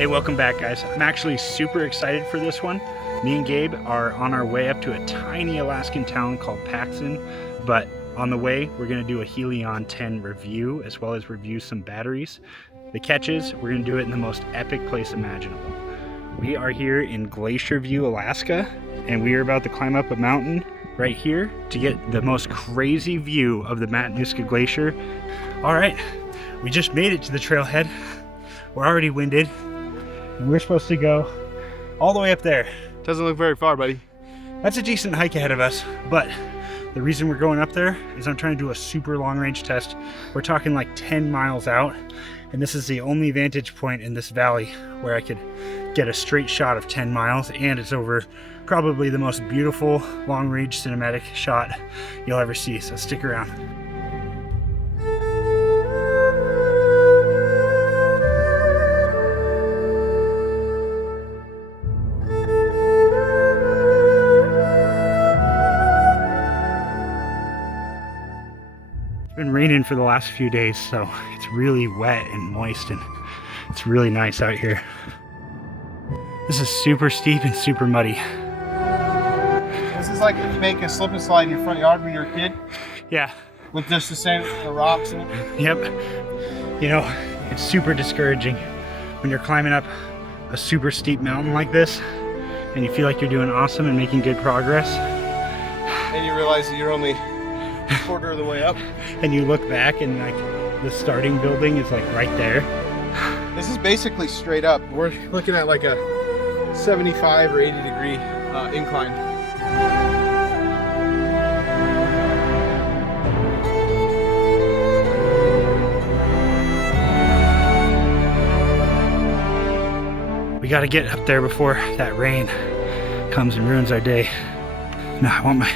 Hey, welcome back, guys. I'm actually super excited for this one. Me and Gabe are on our way up to a tiny Alaskan town called Paxton, but on the way, we're gonna do a Helion 10 review, as well as review some batteries. The catch is, we're gonna do it in the most epic place imaginable. We are here in Glacier View, Alaska, and we are about to climb up a mountain right here to get the most crazy view of the Matanuska Glacier. All right, we just made it to the trailhead. We're already winded, and we're supposed to go all the way up there. Doesn't look very far, buddy. That's a decent hike ahead of us, but the reason we're going up there is I'm trying to do a super long range test. We're talking like 10 miles out, and this is the only vantage point in this valley where I could get a straight shot of 10 miles, and it's over probably the most beautiful long range cinematic shot you'll ever see, so stick around. It's been raining for the last few days, so it's really wet and moist, and it's really nice out here. This is super steep and super muddy. This is like if you make a slip and slide in your front yard when you're a kid. Yeah. With just the rocks in it. Yep. You know, it's super discouraging when you're climbing up a super steep mountain like this, and you feel like you're doing awesome and making good progress. And you realize that you're only a quarter of the way up. And you look back and like the starting building is like right there. This is basically straight up. We're looking at like a 75 or 80 degree incline. We gotta get up there before that rain comes and ruins our day. No, I want my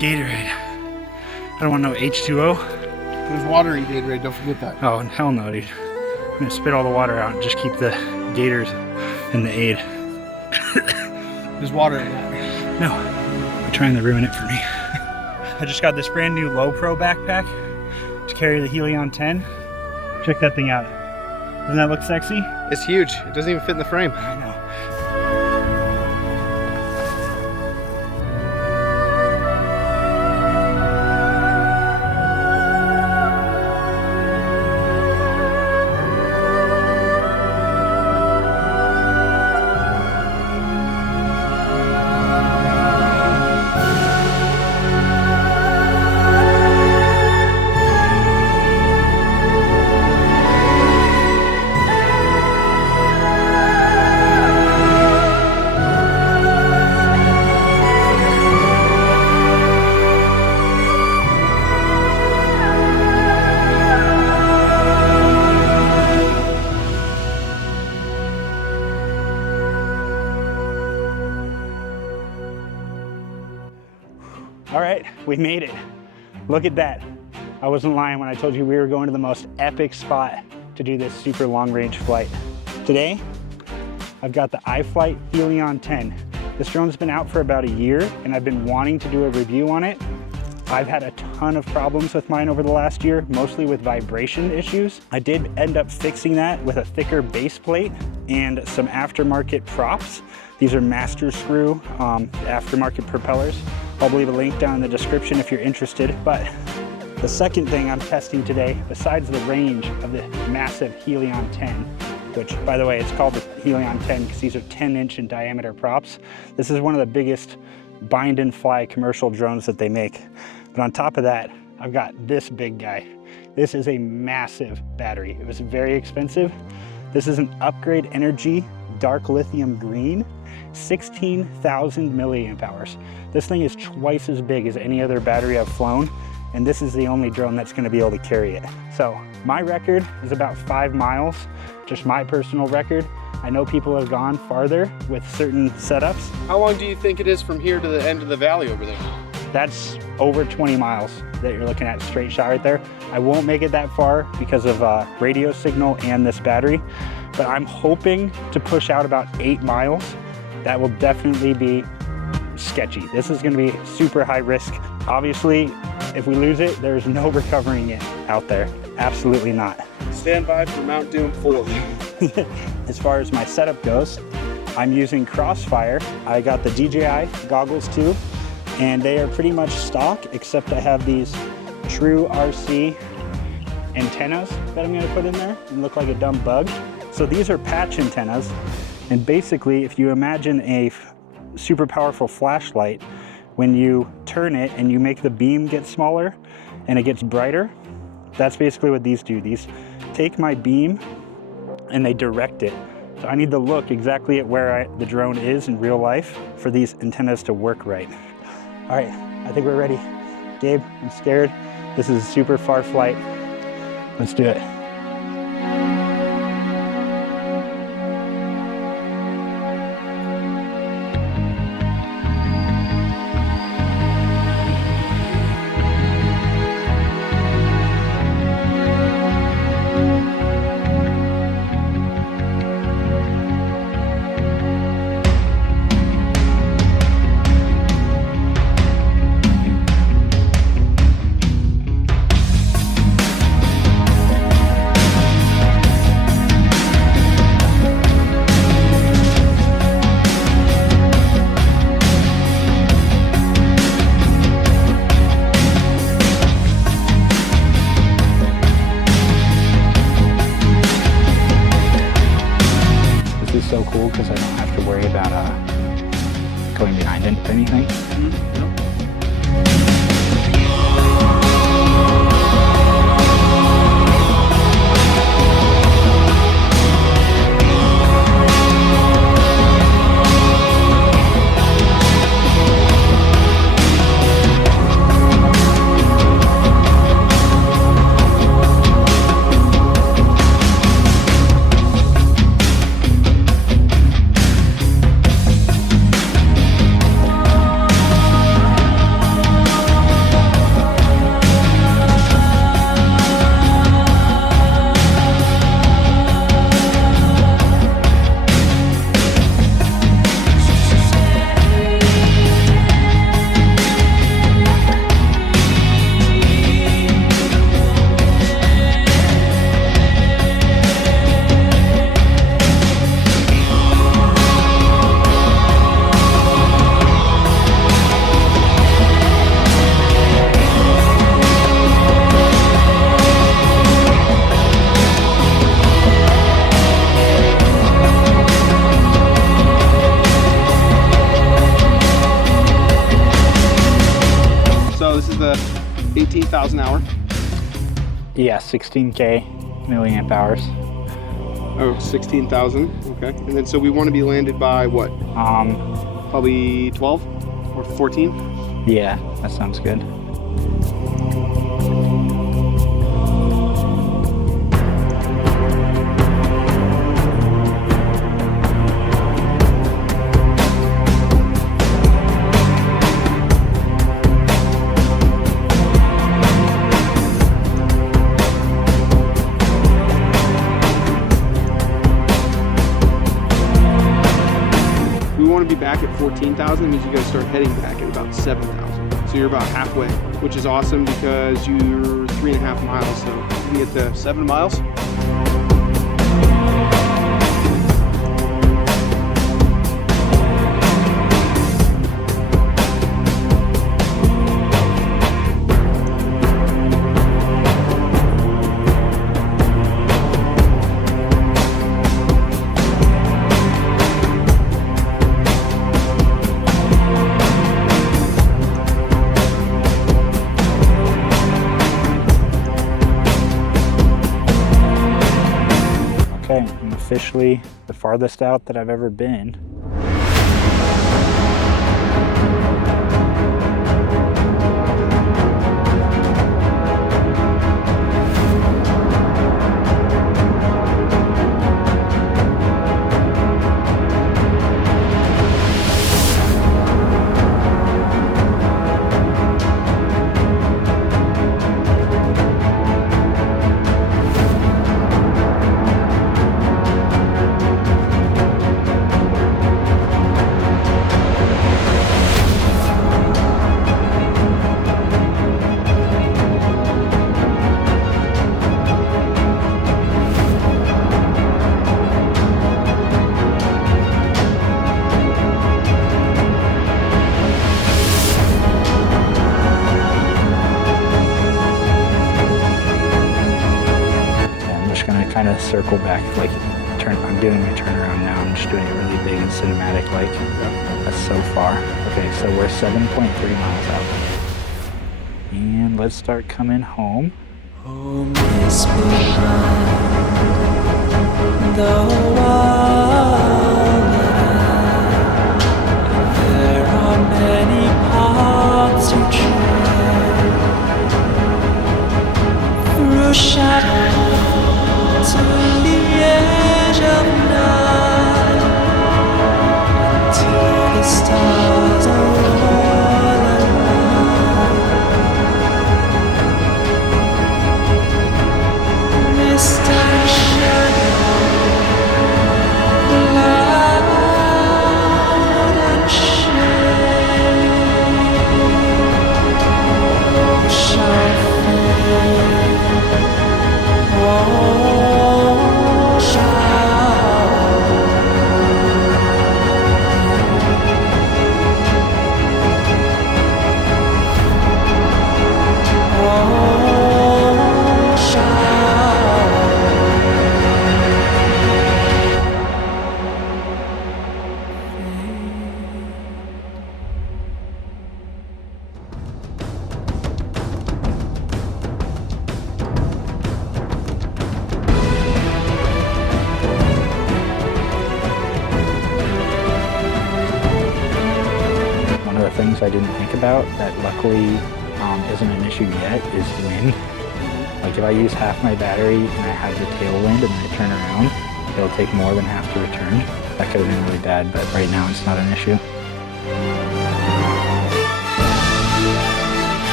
Gatorade. I don't want no H2O. There's water in Gatorade, don't forget that. Oh, hell no, dude. I'm gonna spit all the water out and just keep the Gators in the aid. There's water in that. No, you're trying to ruin it for me. I just got this brand new Low Pro backpack to carry the Helion 10. Check that thing out. Doesn't that look sexy? It's huge. It doesn't even fit in the frame. I know. All right, we made it. Look at that. I wasn't lying when I told you we were going to the most epic spot to do this super long range flight. Today, I've got the Iflight Helion 10. This drone's been out for about a year, and I've been wanting to do a review on it. I've had a ton of problems with mine over the last year, mostly with vibration issues. I did end up fixing that with a thicker base plate and some aftermarket props. These are master screw aftermarket propellers. I'll leave a link down in the description if you're interested. But the second thing I'm testing today, besides the range of the massive Helion 10, which by the way, it's called the Helion 10 because these are 10-inch in diameter props. This is one of the biggest bind and fly commercial drones that they make. But on top of that, I've got this big guy. This is a massive battery. It was very expensive. This is an Upgrade Energy dark lithium green, 16,000 milliamp hours. This thing is twice as big as any other battery I've flown, and this is the only drone that's gonna be able to carry it. So my record is about 5 miles, just my personal record. I know people have gone farther with certain setups. How long do you think it is from here to the end of the valley over there? That's over 20 miles that you're looking at straight shot right there. I won't make it that far because of radio signal and this battery, but I'm hoping to push out about 8 miles. That will definitely be sketchy. This is gonna be super high risk. Obviously, if we lose it, there's no recovering it out there. Absolutely not. Stand by for Mount Doom 4. As far as my setup goes, I'm using Crossfire. I got the DJI goggles too, and they are pretty much stock, except I have these true RC antennas that I'm gonna put in there and look like a dumb bug. So these are patch antennas, and basically if you imagine a super powerful flashlight, when you turn it and you make the beam get smaller and it gets brighter, that's basically what these do. These take my beam and they direct it. So I need to look exactly at where the drone is in real life for these antennas to work right. All right, I think we're ready. Gabe, I'm scared. This is a super far flight. Let's do it. This is so cool because I don't have to worry about going behind anything. This is the 18,000 hour. Yeah, 16K milliamp hours. Oh, 16,000. Okay. And then so we want to be landed by what? Probably 12 or 14? Yeah, that sounds good. To be back at 14,000 means you got to start heading back at about 7,000. So you're about halfway, which is awesome because you're 3.5 miles. So you can get to 7 miles. I'm officially the farthest out that I've ever been. kind of circle back, like I'm doing my turnaround now. I'm just doing it really big and cinematic, like that's so far. Okay, so we're 7.3 miles out. And let's start coming home. Home is behind the wall, and there are many paths to tread, through shadow to the edge of night, until the stars are all alive. Mist and shadow, cloud and shade, all shall fade, all shall fade, all shall One of the things I didn't think about that luckily isn't an issue yet is wind. Like if I use half my battery and I have the tailwind and I turn around, it'll take more than half to return. That could have been really bad, but right now it's not an issue.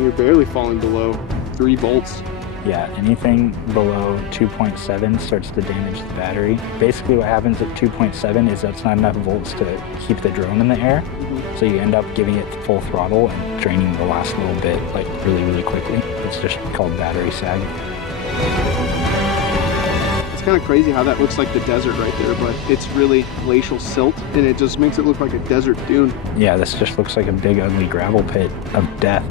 You're barely falling below 3 volts. Yeah, anything below 2.7 starts to damage the battery. Basically what happens at 2.7 is that's not enough volts to keep the drone in the air. So you end up giving it full throttle and draining the last little bit like really, really quickly. It's just called battery sag. It's kind of crazy how that looks like the desert right there, but it's really glacial silt and it just makes it look like a desert dune. Yeah, this just looks like a big ugly gravel pit of death.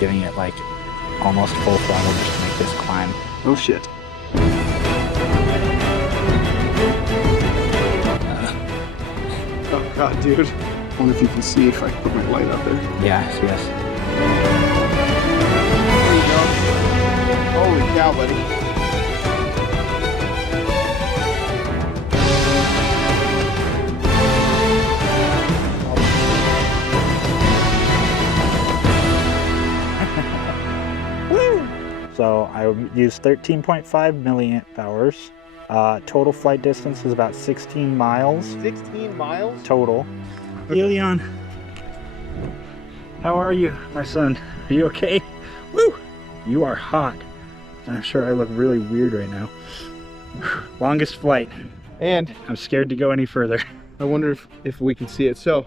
Giving it like almost full throttle just to make this climb. Oh shit. Oh god, dude. I wonder if you can see if I can put my light out there. Yes, yes. There you go. Holy cow, buddy. So I used 13.5 milliamp hours. Total flight distance is about 16 miles. 16 miles? Total. Helion, how are you, my son? Are you okay? Woo! You are hot. I'm sure I look really weird right now. Longest flight. And I'm scared to go any further. I wonder if we can see it. So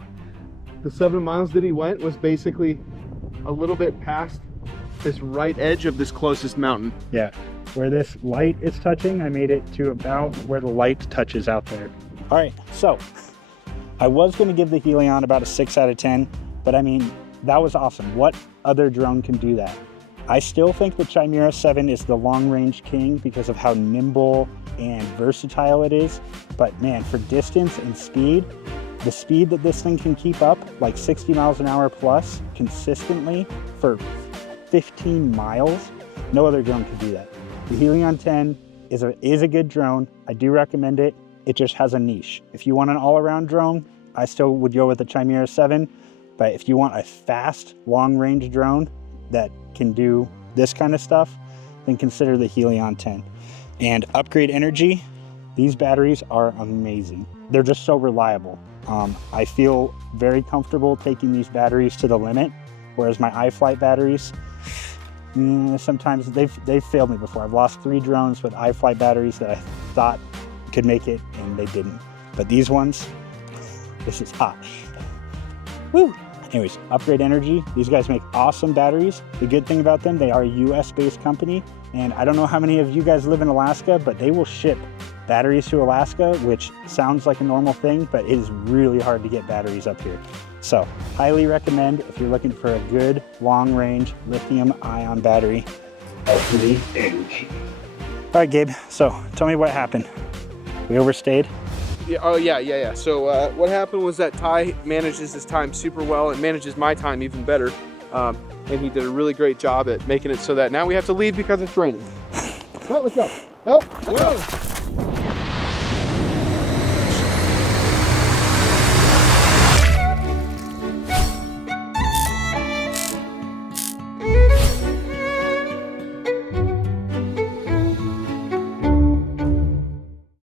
the 7 miles that he went was basically a little bit past this right edge of this closest mountain. Yeah, where this light is touching, I made it to about where the light touches out there. All right, so I was gonna give the Helion about a 6 out of 10, but I mean, that was awesome. What other drone can do that? I still think the Chimera 7 is the long-range king because of how nimble and versatile it is, but man, for distance and speed, the speed that this thing can keep up, like 60 miles an hour plus consistently for 15 miles, no other drone can do that. The Helion 10 is a good drone. I do recommend it. it just has a niche. If you want an all-around drone, I still would go with the Chimera 7, but if you want a fast, long-range drone that can do this kind of stuff, then consider the Helion 10. And Upgrade Energy, these batteries are amazing. They're just so reliable. I feel very comfortable taking these batteries to the limit, whereas my Iflight batteries, sometimes they've failed me before. I've lost 3 drones with Iflight batteries that I thought could make it, and they didn't. But these ones, this is hot. Woo! Anyways, Upgrade Energy, these guys make awesome batteries. The good thing about them, they are a US-based company, and I don't know how many of you guys live in Alaska, but they will ship batteries to Alaska, which sounds like a normal thing, but it is really hard to get batteries up here. So, highly recommend if you're looking for a good, long-range lithium-ion battery, Upgrade Energy. All right, Gabe, so tell me what happened. We overstayed? Yeah, oh yeah. So what happened was that Ty manages his time super well and manages my time even better. And he did a really great job at making it so that now we have to leave because it's raining. Oh, let's go. Oh, let's go.